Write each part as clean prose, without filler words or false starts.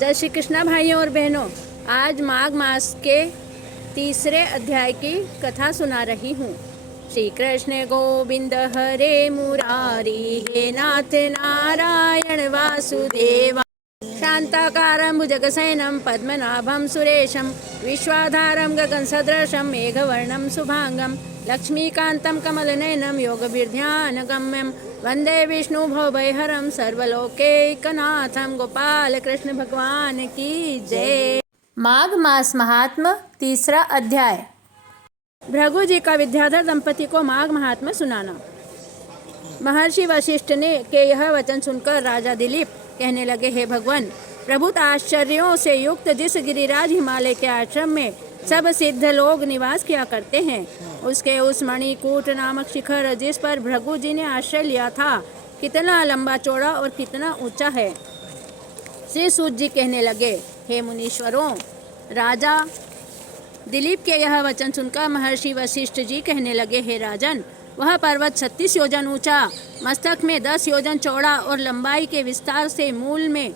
जय श्री कृष्णा भाइयों और बहनों। आज माघ मास के तीसरे अध्याय की कथा सुना रही हूँ। श्री कृष्ण गोविंद हरे मुरारी, हे नाथ नारायण वासुदेवा। शांताकारं भुजगशयनं पद्मनाभं सुरेशं, विश्वाधारं गगनसदृशं मेघवर्णं शुभांगं, लक्ष्मीकान्तं कमलनयनं योगभिर्ध्यानगम्यं, वंदे विष्णु भवभयहरं सर्वलोकैकनाथं। गोपाल कृष्ण भगवान की जय। माघ मास महात्म तीसरा अध्याय। भृगु जी का विद्याधर दंपति को माघ महात्म्य सुनाना। महर्षि वशिष्ठ ने के यह वचन सुनकर राजा दिलीप कहने लगे, हे भगवान, प्रभुत आश्चर्यों से युक्त जिस गिरिराज हिमालय के आश्रम में सब सिद्ध लोग निवास किया करते हैं, उसके उस मणिकूट नामक शिखर जिस पर भृगु जी ने आश्रय लिया था, कितना लंबा चौड़ा और कितना ऊंचा है। श्री सूत जी कहने लगे, हे मुनीश्वरों, राजा दिलीप के यह वचन सुनकर महर्षि वशिष्ठ जी कहने लगे, हे राजन, वह पर्वत 36 योजन ऊंचा, मस्तक में 10 योजन चौड़ा और लंबाई के विस्तार से मूल में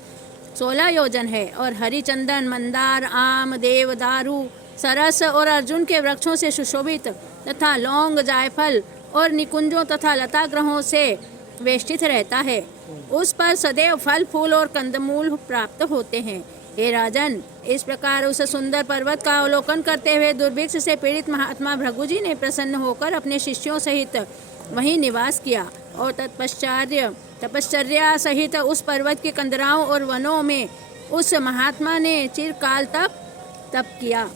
16 योजन है, और हरिचंदन, मंदार, आम, देवदारू, सरस और अर्जुन के वृक्षों से सुशोभित तथा लौंग, जायफल और निकुंजों तथा लता ग्रहों से वेष्टित रहता है। उस पर सदैव फल, फूल और कंदमूल प्राप्त होते हैं। हे राजन, इस प्रकार उस सुंदर पर्वत का अवलोकन करते हुए दुर्भिक्ष से पीड़ित महात्मा भृगु जी ने प्रसन्न होकर अपने शिष्यों सहित वहीं निवास किया और तपश्चर्या सहित उस पर्वत के कंदराओं और वनों में उस महात्मा ने चिरकाल तक तप किया।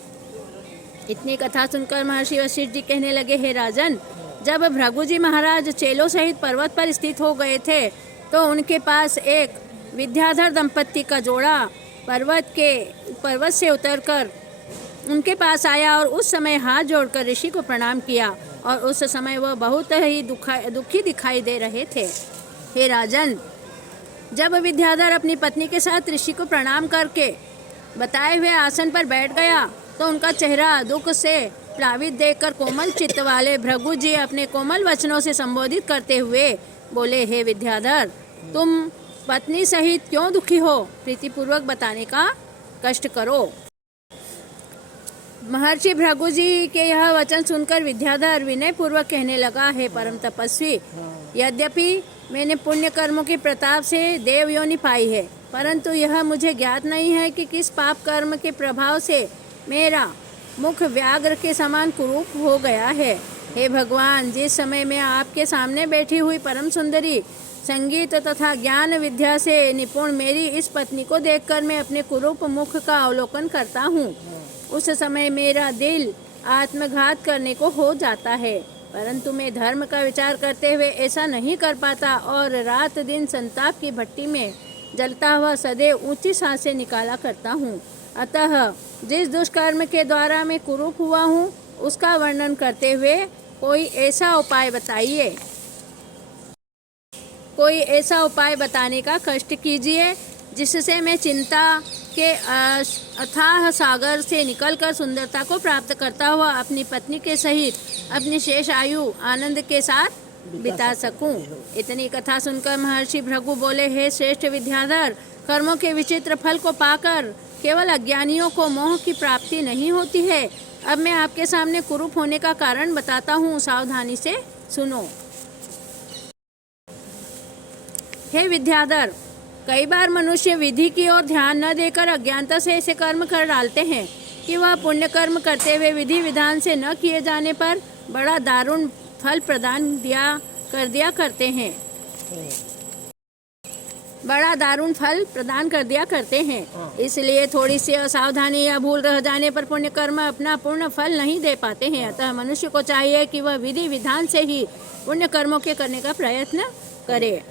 इतनी कथा सुनकर महर्षि वशिष्ठ जी कहने लगे, हे राजन, जब भृगु जी महाराज चेलों सहित पर्वत पर स्थित हो गए थे तो उनके पास एक विद्याधर दंपत्ति का जोड़ा पर्वत से उतरकर उनके पास आया और उस समय हाथ जोड़कर ऋषि को प्रणाम किया, और उस समय वह बहुत ही दुखी दिखाई दे रहे थे। हे राजन, जब विद्याधर अपनी पत्नी के साथ ऋषि को प्रणाम करके बताए हुए आसन पर बैठ गया तो उनका चेहरा दुख से प्लावित देखकर कोमल चित्त वाले भृगु जी अपने कोमल वचनों से संबोधित करते हुए बोले, हे विद्याधर, तुम पत्नी सहित क्यों दुखी हो? प्रीतिपूर्वक बताने का कष्ट करो। महर्षि भृगु जी के यह वचन सुनकर विद्याधर विनय पूर्वक कहने लगा, हे परम तपस्वी, यद्यपि मैंने पुण्य कर्मों के प्रताप से देव योनि पाई है, परंतु यह मुझे ज्ञात नहीं है कि किस पाप कर्म के प्रभाव से मेरा मुख व्याघ्र के समान कुरूप हो गया है। हे भगवान, जिस समय मैं आपके सामने बैठी हुई परम सुंदरी, संगीत तथा ज्ञान विद्या से निपुण मेरी इस पत्नी को देखकर मैं अपने कुरूप मुख का अवलोकन करता हूँ, उस समय मेरा दिल आत्मघात करने को हो जाता है, परंतु मैं धर्म का विचार करते हुए ऐसा नहीं कर पाता और रात दिन संताप की भट्टी में जलता हुआ सदैव ऊंची सांसें निकाला करता हूँ। अतः जिस दुष्कर्म के द्वारा मैं कुरूप हुआ हूँ उसका वर्णन करते हुए कोई ऐसा उपाय बताइए, कोई ऐसा उपाय बताने का कष्ट कीजिए जिससे मैं चिंता के अथाह सागर से निकलकर सुंदरता को प्राप्त करता हुआ अपनी पत्नी के सहित अपनी शेष आयु आनंद के साथ बिता सकूं। इतनी कथा सुनकर महर्षि भृगु बोले, हे श्रेष्ठ विद्याधर, कर्मों के विचित्र फल को पाकर केवल अज्ञानियों को मोह की प्राप्ति नहीं होती है। अब मैं आपके सामने कुरूप होने का कारण बताता हूँ, सावधानी से सुनो। हे विद्याधर, कई बार मनुष्य विधि की ओर ध्यान न देकर अज्ञानता से ऐसे कर्म कर डालते हैं कि वह पुण्य कर्म करते हुए विधि विधान से न किए जाने पर बड़ा दारुण फल प्रदान कर दिया करते हैं। इसलिए थोड़ी सी असावधानी या भूल रह जाने पर पुण्य कर्म अपना पूर्ण फल नहीं दे पाते हैं। अतः मनुष्य को चाहिए कि वह विधि विधान से ही पुण्य कर्मों के करने का प्रयत्न करे,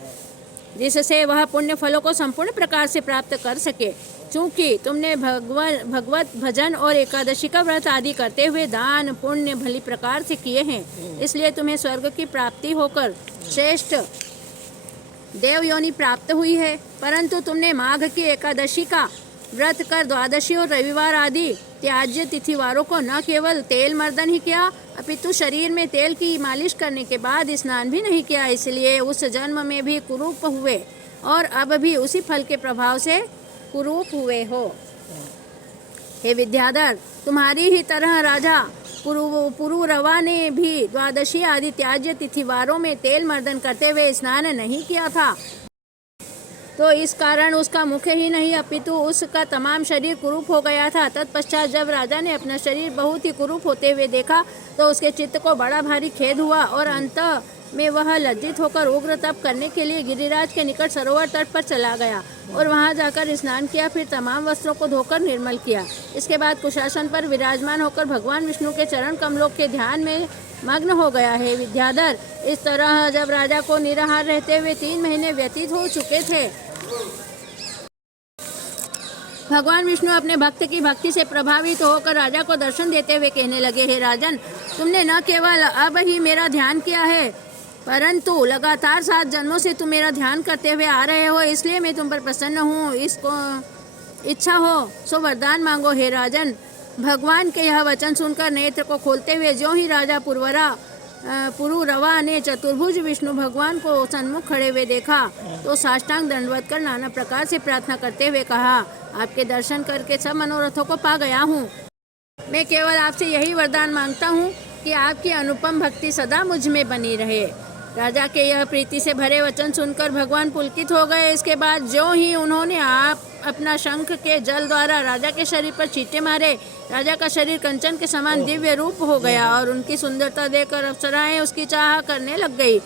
जिससे वह पुण्य फलों को संपूर्ण प्रकार से प्राप्त कर सके। चूँकि तुमने भगवत भजन और एकादशी का व्रत आदि करते हुए दान पुण्य भली प्रकार से किए हैं, इसलिए तुम्हें स्वर्ग की प्राप्ति होकर श्रेष्ठ देव योनि प्राप्त हुई है। परंतु तुमने माघ की एकादशी का व्रत कर द्वादशी और रविवार आदि त्याज्य तिथिवारों को न केवल तेल मर्दन ही किया, अपितु शरीर में तेल की मालिश करने के बाद स्नान भी नहीं किया। इसलिए उस जन्म में भी कुरूप हुए और अब भी उसी फल के प्रभाव से कुरूप हुए हो। हे विद्याधर, तुम्हारी ही तरह राजा पुरुरवा ने भी द्वादशी आदि त्याज्य तिथिवारों में तेल मर्दन करते हुए स्नान नहीं किया था, तो इस कारण उसका मुख ही नहीं अपितु उसका तमाम शरीर कुरूप हो गया था। तत्पश्चात जब राजा ने अपना शरीर बहुत ही कुरूप होते हुए देखा तो उसके चित्त को बड़ा भारी खेद हुआ और अंत में वह लज्जित होकर उग्र तप करने के लिए गिरिराज के निकट सरोवर तट पर चला गया और वहां जाकर स्नान किया। फिर तमाम वस्त्रों को धोकर निर्मल किया। इसके बाद कुशासन पर विराजमान होकर भगवान विष्णु के चरण कमलों के ध्यान में मग्न हो गया है। विद्याधर, इस तरह जब राजा को निराहार रहते हुए 3 महीने व्यतीत हो चुके थे, भगवान विष्णु अपने भक्त की भक्ति से प्रभावित होकर राजा को दर्शन देते हुए कहने लगे, हे राजन, तुमने न केवल अब ही मेरा ध्यान किया है, परंतु लगातार 7 जन्मों से तुम मेरा ध्यान करते हुए आ रहे हो, इसलिए मैं तुम पर प्रसन्न हूँ। इसको इच्छा हो सो वरदान मांगो। हे राजन, भगवान के यह वचन सुनकर नेत्र को खोलते हुए ज्यों ही राजा पुरुरवा ने चतुर्भुज विष्णु भगवान को सन्मुख खड़े हुए देखा तो साष्टांग दंडवत कर नाना प्रकार से प्रार्थना करते हुए कहा, आपके दर्शन करके सब मनोरथों को पा गया हूँ। मैं केवल आपसे यही वरदान मांगता हूँ कि आपकी अनुपम भक्ति सदा मुझ में बनी रहे। राजा के यह प्रीति से भरे वचन सुनकर भगवान पुलकित हो गए। इसके बाद ज्यों ही उन्होंने अपना शंख के जल द्वारा राजा के शरीर पर छींटे मारे, राजा का शरीर कंचन के समान दिव्य रूप हो गया और उनकी सुंदरता देखकर अप्सराएं उसकी चाह करने लग गई।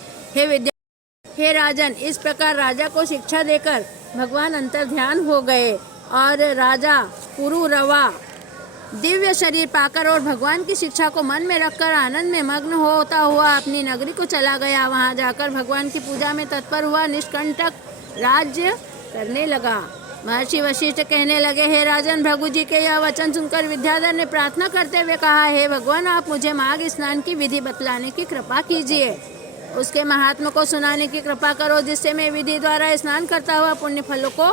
हे राजन, इस प्रकार राजा को शिक्षा देकर भगवान अंतर ध्यान हो गए और राजा पुरुरवा दिव्य शरीर पाकर और भगवान की शिक्षा को मन में रखकर आनंद में मग्न होता हुआ अपनी नगरी को चला गया। वहां जाकर भगवान की पूजा में तत्पर हुआ निष्कंटक राज्य करने लगा। महर्षि वशिष्ठ कहने लगे, हे राजन, भृगु जी के यह वचन सुनकर विद्याधर ने प्रार्थना करते हुए कहा, हे भगवान, आप मुझे माघ स्नान की विधि बतलाने की कृपा कीजिए। उसके महात्मा को सुनाने की कृपा करो, जिससे मैं विधि द्वारा स्नान करता हुआ पुण्य फलों को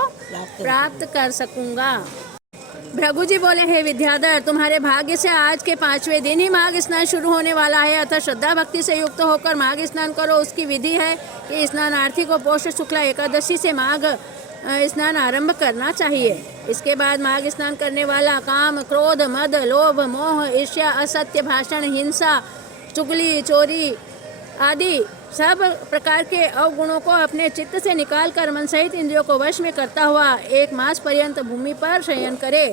प्राप्त कर सकूंगा। भृगु जी बोले, हे विद्याधर, तुम्हारे भाग्य से आज के 5वें दिन ही माघ स्नान शुरू होने वाला है, अतः श्रद्धा भक्ति से युक्त होकर माघ स्नान करो। उसकी विधि है कि स्नानार्थी को पौष शुक्ला एकादशी से माघ स्नान आरंभ करना चाहिए। इसके बाद माघ स्नान करने वाला काम, क्रोध, मद, लोभ, मोह, ईर्ष्या, असत्य भाषण, हिंसा, चुगली, चोरी आदि सब प्रकार के अवगुणों को अपने चित्त से निकालकर मन सहित इंद्रियों को वश में करता हुआ 1 मास पर्यंत भूमि पर शयन करे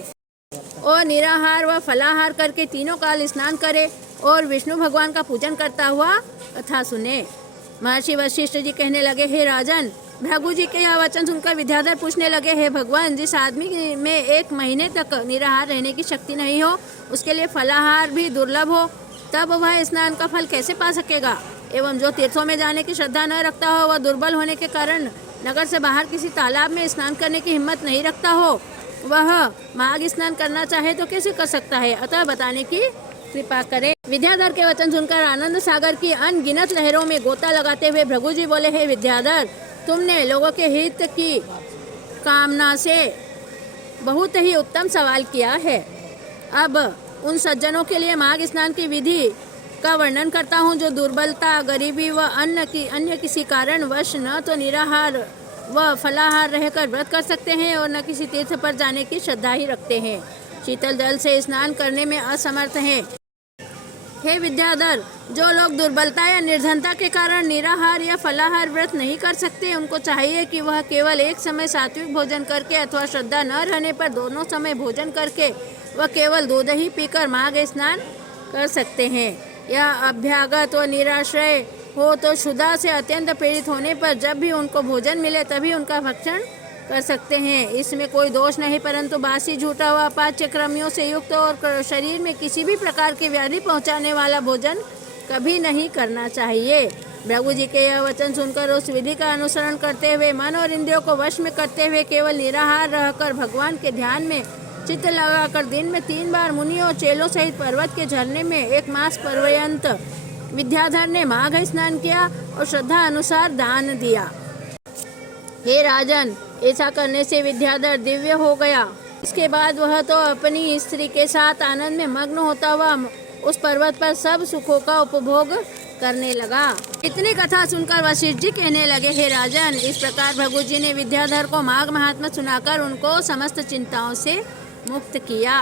और निराहार व फलाहार करके 3 काल स्नान करे और विष्णु भगवान का पूजन करता हुआ कथा सुने। महर्षि वशिष्ठ जी कहने लगे, हे राजन, भृगु जी के यह वचन सुनकर विद्याधर पूछने लगे, हे भगवान, जिस आदमी में 1 महीने तक निराहार रहने की शक्ति नहीं हो, उसके लिए फलाहार भी दुर्लभ हो, तब वह स्नान का फल कैसे पा सकेगा? एवं जो तीर्थों में जाने की श्रद्धा न रखता हो, वह दुर्बल होने के कारण नगर से बाहर किसी तालाब में स्नान करने की हिम्मत नहीं रखता हो, वह माघ स्नान करना चाहे तो कैसे कर सकता है? अतः बताने की कृपा करें। विद्याधर के वचन सुनकर आनंद सागर की अनगिनत लहरों में गोता लगाते हुए भृगु जी बोले, हे विद्याधर, तुमने लोगों के हित की कामना से बहुत ही उत्तम सवाल किया है। अब उन सज्जनों के लिए माघ स्नान की विधि का वर्णन करता हूँ, जो दुर्बलता, गरीबी व अन्य किसी कारण वश न तो निराहार व फलाहार रहकर व्रत कर सकते हैं और न किसी तीर्थ पर जाने की श्रद्धा ही रखते हैं, शीतल जल से स्नान करने में असमर्थ हैं। हे विद्याधर, जो लोग दुर्बलता या निर्धनता के कारण निराहार या फलाहार व्रत नहीं कर सकते, उनको चाहिए कि वह केवल एक समय सात्विक भोजन करके अथवा श्रद्धा न रहने पर दोनों समय भोजन करके वह केवल दूध ही पीकर माघ स्नान कर सकते हैं। या अभ्यागत व निराश्रय हो तो क्षुधा से अत्यंत पीड़ित होने पर जब भी उनको भोजन मिले तभी उनका भक्षण कर सकते हैं। इसमें कोई दोष नहीं, परंतु बासी, झूठा हुआ, पाच्य क्रमियों से युक्त और शरीर में किसी भी प्रकार की व्याधि पहुंचाने वाला भोजन कभी नहीं करना चाहिए। भृगु जी के यह वचन सुनकर उस विधि का अनुसरण करते हुए मन और इंद्रियों को वश में करते हुए केवल निराहार रहकर भगवान के ध्यान में चित्त लगाकर दिन में 3 बार मुनि और चेलों सहित पर्वत के झरने में 1 मास पर्यंत विद्याधर ने माघ स्नान किया और श्रद्धा अनुसार दान दिया। हे राजन, ऐसा करने से विद्याधर दिव्य हो गया। इसके बाद वह तो अपनी स्त्री के साथ आनंद में मग्न होता हुआ उस पर्वत पर सब सुखों का उपभोग करने लगा। इतनी कथा सुनकर वशिष्ठ जी कहने लगे, हे राजन, इस प्रकार भृगु जी ने विद्याधर को माघ महात्म्य सुनाकर उनको समस्त चिंताओं से मुक्त किया।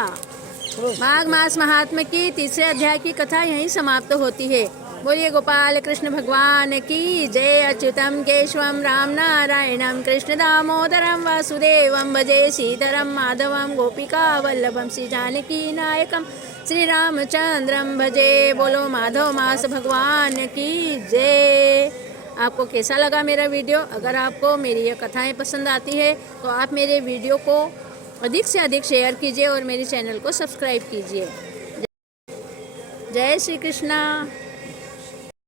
माघ मास महात्म्य की तीसरे अध्याय की कथा यहीं समाप्त होती है। बोलिए गोपाल कृष्ण भगवान की जय। अच्युतम केशवम राम नारायणम कृष्ण दामोदरम वासुदेवम भजे श्रीधरम माधवम गोपिका वल्लभम श्री जानकी नायकम श्री रामचंद्रम भजे। बोलो माधव मास भगवान की जय। आपको कैसा लगा मेरा वीडियो? अगर आपको मेरी ये कथाएं पसंद आती है तो आप मेरे वीडियो को अधिक से अधिक शेयर कीजिए और मेरे चैनल को सब्सक्राइब कीजिए। जय श्री कृष्णा।